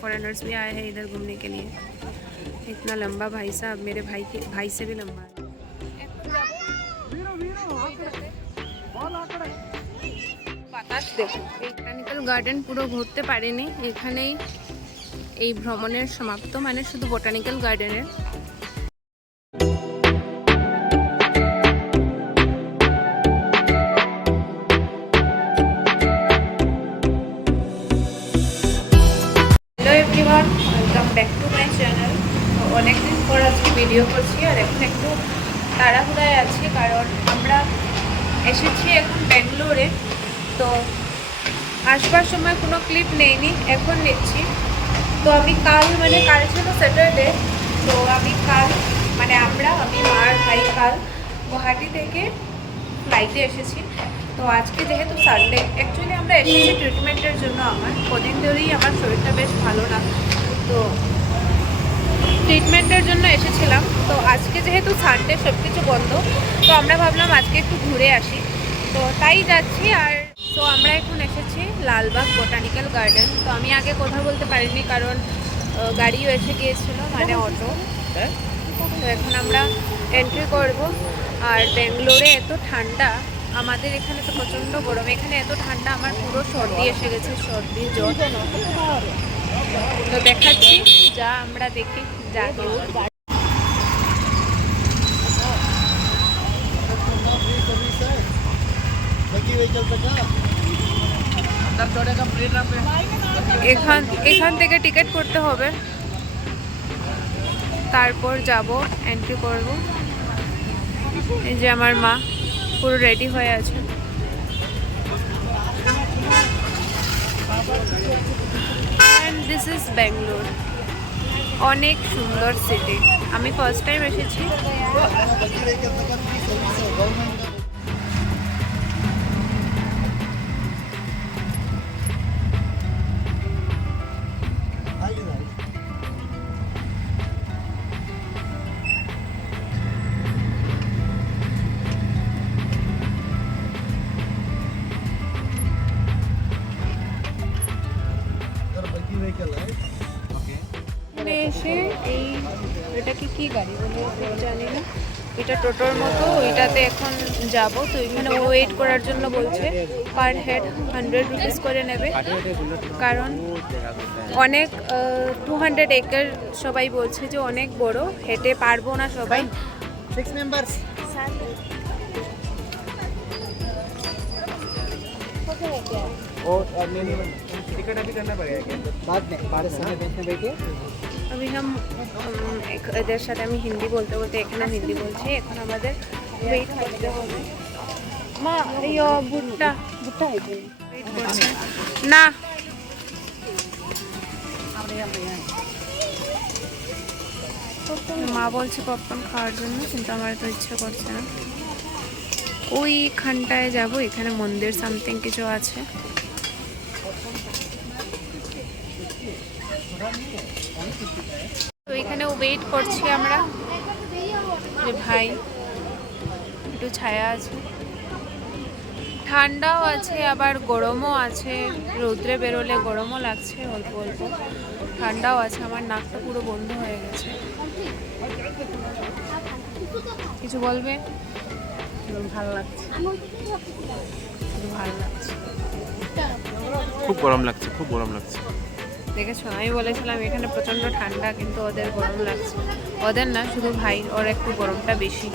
Foreigners भी आए हैं इधर घूमने के लिए। इतना लंबा भाई साहब, मेरे भाई से भी लंबा है। বাতাস দেখো। এই বোটানিক্যাল গার্ডেন পুরো ঘুরতে পারিনি, এখানেই এই ভ্রমণের সমাপ্ত, মানে শুধু বোটানিক্যাল গার্ডেনের। Hello everyone, welcome back to my channel. তো অনেকদিন পর আজকে ভিডিও করছি, আর এখন একটু তাড়াহুড়ায় আছি কারণ আমরা এসেছি এখন ব্যাঙ্গালোরে। তো আসবার সময় কোনো ক্লিপ নেইনি, এখন নিচ্ছি। তো আমি কাল ছিল স্যাটারডে, তো আমি কাল আমি মার ভাই কাল গুয়াহাটি থেকে ফ্লাইটে এসেছি। তো আজকে যেহেতু সানডে, অ্যাকচুয়ালি আমরা এসেছি ট্রিটমেন্টের জন্য। আমার কদিন ধরেই আমার শরীরটা বেশ ভালো না, তো ট্রিটমেন্টের জন্য এসেছিলাম। তো আজকে যেহেতু সানডে, সব কিছু বন্ধ, তো আমরা ভাবলাম আজকে একটু ঘুরে আসি, তো তাই যাচ্ছি। আর তো আমরা এখন এসেছি লালবাগ বোটানিক্যাল গার্ডেন। তো আমি আগে কথা বলতে পারিনি কারণ গাড়িও এসে গিয়েছিল, মানে অটো। তো এখন আমরা এন্ট্রি করব। আর ব্যাঙ্গালোরে এত ঠান্ডা, আমাদের এখানে তো প্রচণ্ড গরম, এখানে এত ঠান্ডা আমার পুরো সর্দি এসে গেছে, সর্দি জ্বর। তো দেখাচ্ছি যা আমরা দেখি, যা এখান থেকে টিকিট করতে হবে, তারপর যাব, এন্ট্রি করব। এই যে আমার মা পুরো রেডি হয়ে আছে। অ্যান্ড দিস ইজ ব্যাঙ্গালোর, অনেক সুন্দর সিটি। আমি ফার্স্ট টাইম এসেছি। এসে এটাকে কি গাড়ি বলে জানি না, এটা টোটোর মতো, ওইটাতে এখন যাব। তো এখানে ওয়েট করার জন্য বলছে, পার হেড 100 রুপিস করে নেবে, কারণ অনেক 200 একর, সবাই বলছে যে অনেক বড়, হেঁটে পারবো না সবাই। 6 मेंबर्स और टिकट अभी करना पड़ेगा क्या? बाद में समय बेंच में बैठिए। अभी हम এদের সাথে আমি হিন্দি বলতে বলতে এখানে হিন্দি বলছি। এখন আমাদের ওয়েট করতে হবে। মা এই ভুট্টা আছে ওয়েট করছে না, মা বলছে পপকর্ন খাওয়ার জন্য, কিন্তু আমার তো ইচ্ছে করছে না। ওইখানটায় যাব, এখানে মন্দির সামথিং কিছু আছে। তো এখানে ওয়েট করছি আমরা, যে ভাই একটু ছায়া আছে, ঠান্ডাও আছে আবার গরমও আছে, রৌদ্রে বেরোলে গরমও লাগছে অল্প অল্প, ঠান্ডাও আছে। আমার নাকটা পুরো বন্ধ হয়ে গেছে। কিছু বলবে? ভালো লাগছে, ভালো লাগছে, খুব গরম লাগছে, খুব গরম লাগছে। দেখেছো, আমি বলেছিলাম এখানে প্রচণ্ড ঠান্ডা, কিন্তু ওদের গরম লাগছে। ওদের না, শুধু ভাই, ওর একটু গরমটা বেশি।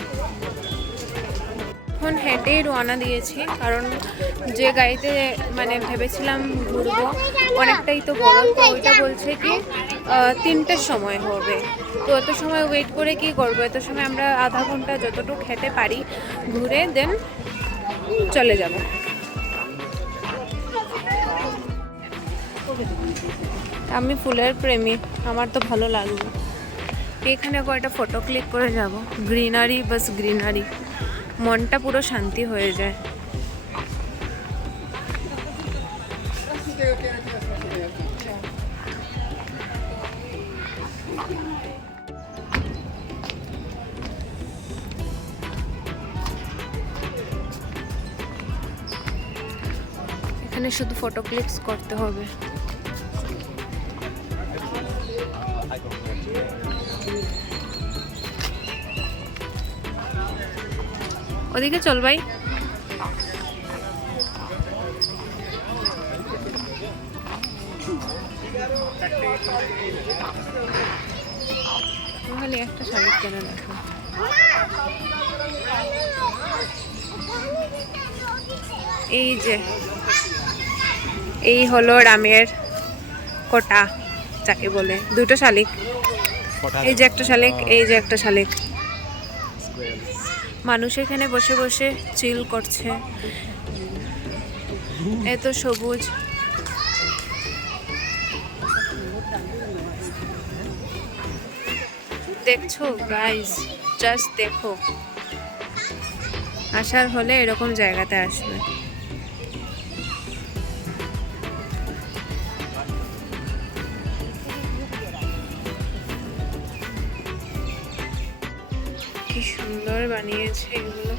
এখন হেঁটেই রওনা দিয়েছি, কারণ যে গাড়িতে ভেবেছিলাম ঘুরবো অনেকটাই তো বড়, তো ওইটা বলছে কি 3টের সময় হবে। তো এত সময় ওয়েট করে কি করবো? এত সময় আমরা আধা ঘন্টা যতটুকু হেঁটে পারি ঘুরে দেন চলে যাব। আমি ফুলের প্রেমী, আমার তো ভালো লাগবে। এখানে কয়েকটা ফটো ক্লিক করে যাব। গ্রিনারি, বাস গ্রিনারি, মনটা পুরো শান্তি হয়ে যায়। এখানে শুধু ফটো ক্লিকস করতে হবে। ওদিকে চল ভাই। খালি একটা শালিক কেন দেখো। এই যে এই হলো রামের কোটা, যাকে বলে দুটো শালিক। এই যে একটা শালিক, এই যে একটা শালিক। মানুষ এখানে বসে বসে চিল করছে, এত সবুজ। দেখছো গাইস, জাস্ট দেখো। আসার হলে এরকম জায়গাতে আসবে। কি সুন্দর বানিয়েছে এগুলো।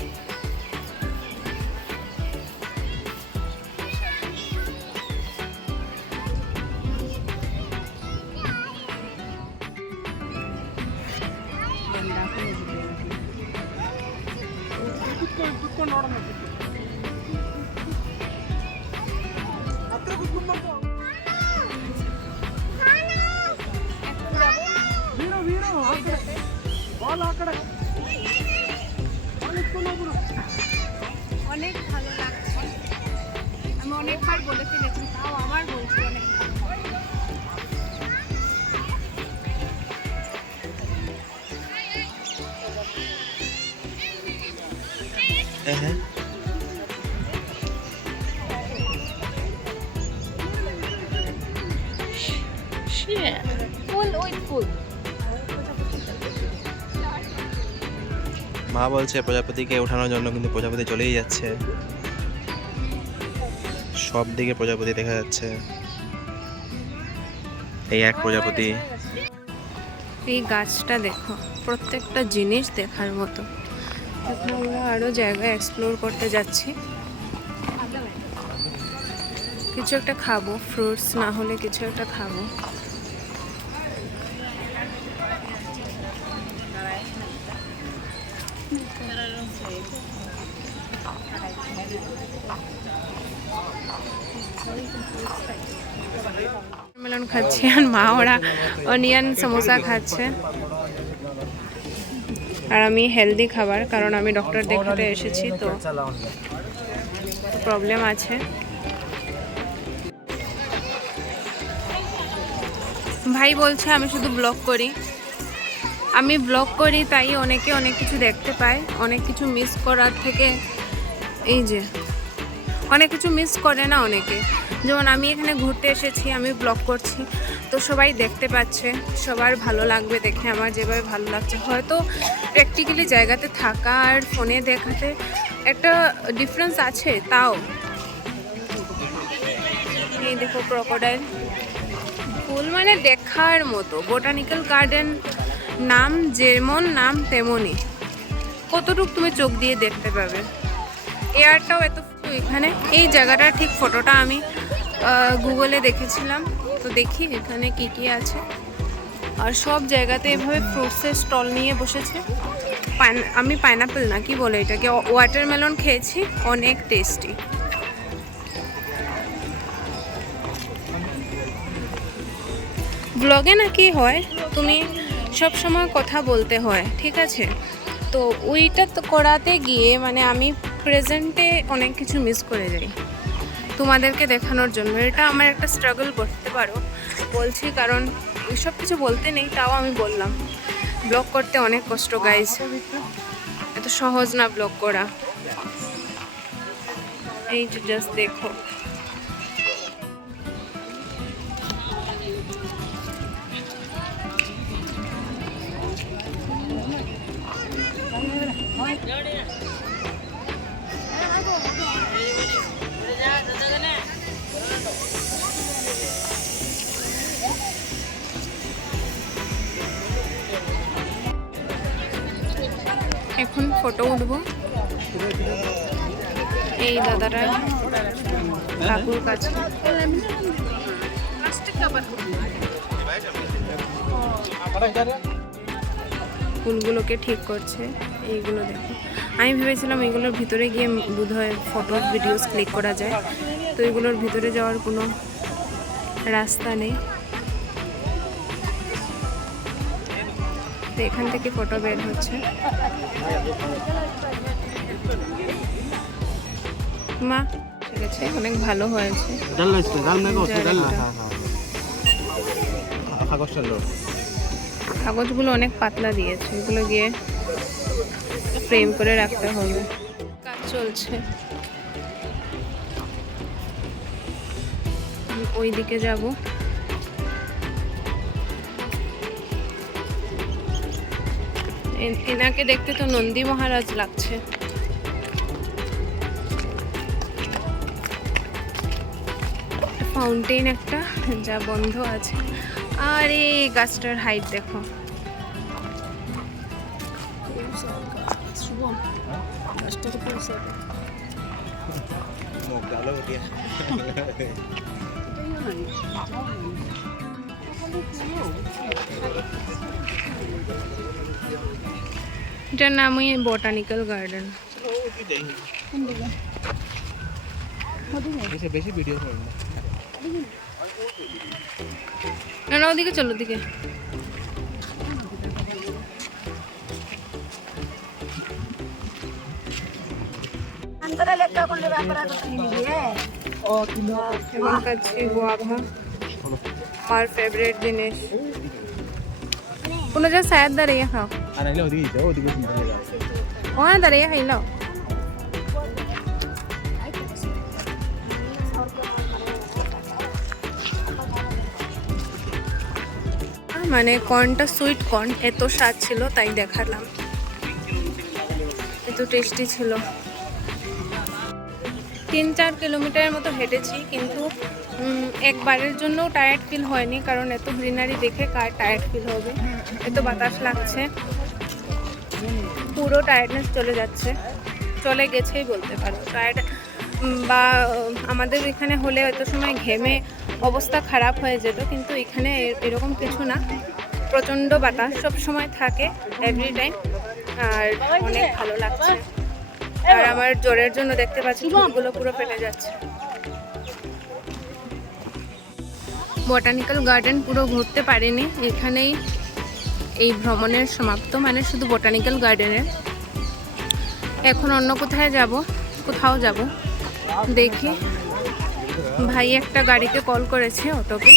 অনেক ভালো লাগছে, আমি অনেকবার বলে ফেলেছি, তাও আবার বলছি অনেক ভালো। ফুল, ওই ফুল। মা বলছে প্রজাপতিকে ওঠানোর জন্য, কিন্তু প্রজাপতি চলেই যাচ্ছে। সব দিকে প্রজাপতি দেখা যাচ্ছে। এই এক প্রজাপতি। এই গাছটা দেখো, প্রত্যেকটা জিনিস দেখার মতো। এখন আমরা আরো জায়গায় এক্সপ্লোর করতে যাচ্ছি। কিছু একটা খাবো, ফ্রুটস না হলে কিছু একটা খাবো। মেলন খাচ্ছে আর মা ওরা অনিয়ন সমোসা খাচ্ছে। আর আমি হেলদি খাবার, কারণ আমি ডক্টর দেখাতে এসেছি, তো প্রবলেম আছে। ভাই বলছে আমি শুধু ব্লগ করি। আমি ব্লগ করি তাই অনেকে অনেক কিছু দেখতে পায়, অনেক কিছু মিস করার থেকে এই যে অনেক কিছু মিস করে না অনেকে। যেমন আমি এখানে ঘুরতে এসেছি, আমি ব্লগ করছি, তো সবাই দেখতে পাচ্ছে, সবার ভালো লাগবে দেখে, আমার যেভাবে ভালো লাগছে। হয়তো প্র্যাকটিক্যালি জায়গাতে থাকা আর ফোনে দেখাতে একটা ডিফারেন্স আছে, তাও এই দেখো ক্রোকোডাইল। ফুল মানে দেখার মতো। বোটানিক্যাল গার্ডেন নাম যেমন নাম তেমনই, কতটুকু তুমি চোখ দিয়ে দেখতে পাবে। এয়ারটাও এত এখানে। এই জায়গাটার ঠিক ফটোটা আমি গুগলে দেখেছিলাম, তো দেখি এখানে কি কি আছে। আর সব জায়গাতে এভাবে ফ্রুটসের স্টল নিয়ে বসেছে। আমি পাইনাপেল না কি বলে এটাকে, ওয়াটারমেলন খেয়েছি, অনেক টেস্টি। ব্লগে না কি হয়, তুমি সব সময় কথা বলতে হয়, ঠিক আছে? তো ওইটা তো করাতে গিয়ে মানে আমি প্রেজেন্টে অনেক কিছু মিস করে যাই তোমাদেরকে দেখানোর জন্য। এটা আমার একটা স্ট্রাগল করতে পারো বলছি, কারণ সব কিছু বলতে নেই, তাও আমি বললাম। ব্লগ করতে অনেক কষ্ট গাইজ, এত সহজ না ব্লগ করা। এই যে জাস্ট দেখো, এখন ফটো উঠবো এই দাদারা কাকুর কাছে। ফুলগুলোকে ঠিক করছে। এইগুলো দেখো, আমি ভেবেছিলাম এগুলোর ভিতরে গিয়ে বোধহয় ফটো ভিডিওস ক্লিক করা যায়, তো এগুলোর ভিতরে যাওয়ার কোনো রাস্তা নেই। তো এখান থেকে ফটো বের হচ্ছে। মা ঠিক আছে, অনেক ভালো হয়েছে। কাগজগুলো অনেক পাতলা দিয়েছে, এগুলো গিয়ে ফ্রেম করে রাখতে হবে। কাজ চলছে, ওই দিকে যাব। এনাকে দেখতে তো নন্দী মহারাজ লাগছে। ফাউন্টেন একটা যা বন্ধ আছে। আর এই গাছটার হাইট দেখো, এটার নামই বোটানিক্যাল গার্ডেন। বেশি ভিডিও করুন না না, ওদিকে চলো, ওদিকে। আমার কাছে গুয়াভা আমার ফেভারিট জিনিস। কোনো যা শায়দ দাঁড়িয়ে খাও, আর নাইলে ওদিকে যাও, ওদিকে সুন্দর লাগা। ওখানে দাঁড়িয়ে খাইলাও। মানে কর্নটা সুইট কর্ন, এত স্বাদ ছিল তাই দেখালাম, এত টেস্টি ছিল। 3-4 কিলোমিটারের মতো হেঁটেছি, কিন্তু একবারের জন্য টায়ার্ড ফিল হয়নি, কারণ এত গ্রিনারি দেখে কার টায়ার্ড ফিল হবে। এত বাতাস লাগছে, পুরো টায়ার্ডনেস চলে গেছেই বলতে পারো। টায়ার্ড বা আমাদের এখানে হলে এত সময় ঘেমে অবস্থা খারাপ হয়ে যেত, কিন্তু এখানে এরকম কিছু না। প্রচণ্ড বাতাস সব সময় থাকে, এভরি টাইম, আর অনেক ভালো লাগছে। আর আমার জ্বরের জন্য দেখতে পাচ্ছি ঠোঁটগুলো পুরো ফেটে যাচ্ছে। বোটানিক্যাল গার্ডেন পুরো ঘুরতে পারিনি, এখানেই এই ভ্রমণের সমাপ্ত, মানে শুধু বোটানিক্যাল গার্ডেনের। এখন অন্য কোথাও যাব দেখি। ভাই একটা গাড়িকে কল করেছে, অটোকে।